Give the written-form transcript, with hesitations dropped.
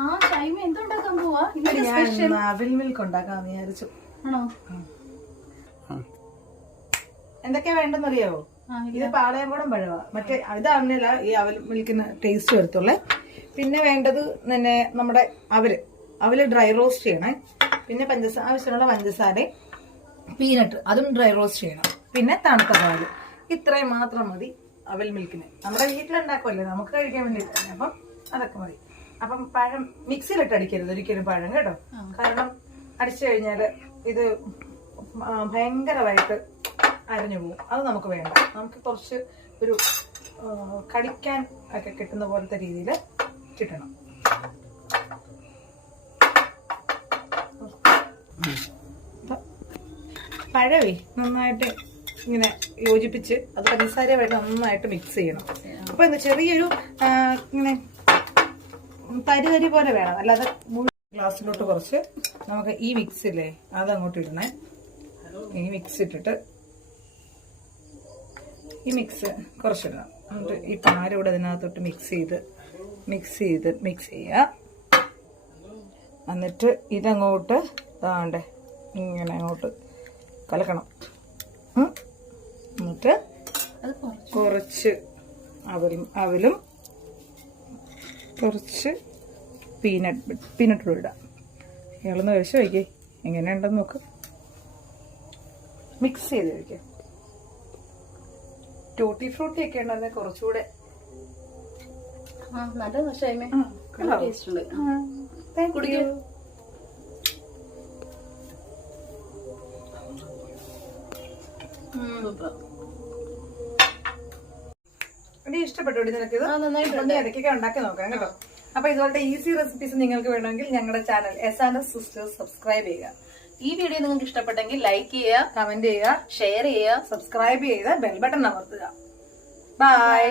ആ ഷൈമ എന്തുണ്ടാക്കാൻ പോവാ? ഞാൻ അവിൽ മിൽക്ക് ഉണ്ടാക്കാന്ന് വിചാരിച്ചു. ആണോ? എന്തൊക്കെയാ വേണ്ടെന്നറിയാവോ? ഇത് പാളയംകുടം പഴവാ. മറ്റേ ഇതാവുന്നില്ല ഈ അവൽ മിൽക്കിന് ടേസ്റ്റ് വരത്തുള്ളേ. പിന്നെ വേണ്ടത് തന്നെ നമ്മുടെ അവല് ഡ്രൈ റോസ്റ്റ് ചെയ്യണേ. പിന്നെ ആവശ്യമുള്ള പഞ്ചസാര, പീനട്ട് അതും ഡ്രൈ റോസ്റ്റ് ചെയ്യണം. പിന്നെ തണുത്ത പാല്. ഇത്രയും മാത്രം മതി അവൽ മിൽക്കിന്. നമ്മുടെ വീട്ടിലുണ്ടാക്കുമല്ലേ, നമുക്ക് കഴിക്കാൻ വേണ്ടിയിട്ട്. അപ്പം അതൊക്കെ മതി. അപ്പം പഴം മിക്സിയിലിട്ട് അടിക്കരുത് ഒരിക്കലും പഴം, കേട്ടോ. കാരണം അടിച്ചു കഴിഞ്ഞാല് ഇത് ഭയങ്കരമായിട്ട് അരഞ്ഞു പോകും. അത് നമുക്ക് വേണ്ട. നമുക്ക് കുറച്ച് ഒരു കടിക്കാൻ ഒക്കെ കിട്ടുന്ന പോലത്തെ രീതിയിൽ കിട്ടണം. പഴവേ നന്നായിട്ട് ഇങ്ങനെ യോജിപ്പിച്ച് അത് പഞ്ചസാരയായിട്ട് നന്നായിട്ട് മിക്സ് ചെയ്യണം. അപ്പൊ എന്താ ചെറിയൊരു ഇങ്ങനെ തരി പോലെ വേണം. അല്ലാതെ ഗ്ലാസ്സിലോട്ട് കുറച്ച് നമുക്ക് ഈ മിക്സില്ലേ അതങ്ങോട്ട് ഇടണേ. ഈ മിക്സ് ഇട്ടിട്ട് ഈ മിക്സ് കുറച്ചിടണം. എന്നിട്ട് ഈ പാലൂടെ അതിനകത്തോട്ട് മിക്സ് ചെയ്യുക. എന്നിട്ട് ഇതങ്ങോട്ട് താണ്ടേ ഇങ്ങനെ അങ്ങോട്ട് കലക്കണം. എന്നിട്ട് കുറച്ച് അവലും കുറച്ച് പീനട്ട് ഇടാം. ഇയാളൊന്ന് കഴിച്ചു വയ്ക്കേ, എങ്ങനെയുണ്ടെന്ന് നോക്ക്. മിക്സ് ചെയ്ത് വയ്ക്കുക. ടൂട്ടി ഫ്രൂട്ടി ഒക്കെ ഉണ്ടെങ്കിൽ കുറച്ചുകൂടെ നല്ല ഷൈമ ടേസ്റ്റ് ഉണ്ട്. കുടിക്കൂ. ഇഷ്ടപ്പെട്ടു നിനക്ക്? ഇത് ഇടയ്ക്കൊക്കെ ഉണ്ടാക്കി നോക്കാം കേട്ടോ. അപ്പൊ ഇതുപോലത്തെ ഈസി റെസിപ്പീസ് നിങ്ങൾക്ക് വേണമെങ്കിൽ ഞങ്ങളുടെ ചാനൽ S&S സിസ്റ്റേഴ്സ് സബ്സ്ക്രൈബ് ചെയ്യുക. ഈ വീഡിയോ നിങ്ങൾക്ക് ഇഷ്ടപ്പെട്ടെങ്കിൽ ലൈക്ക് ചെയ്യുക, കമന്റ് ചെയ്യുക, ഷെയർ ചെയ്യുക, സബ്സ്ക്രൈബ് ചെയ്യുക, ബെൽ ബട്ടൺ അമർത്തുക. ബൈ.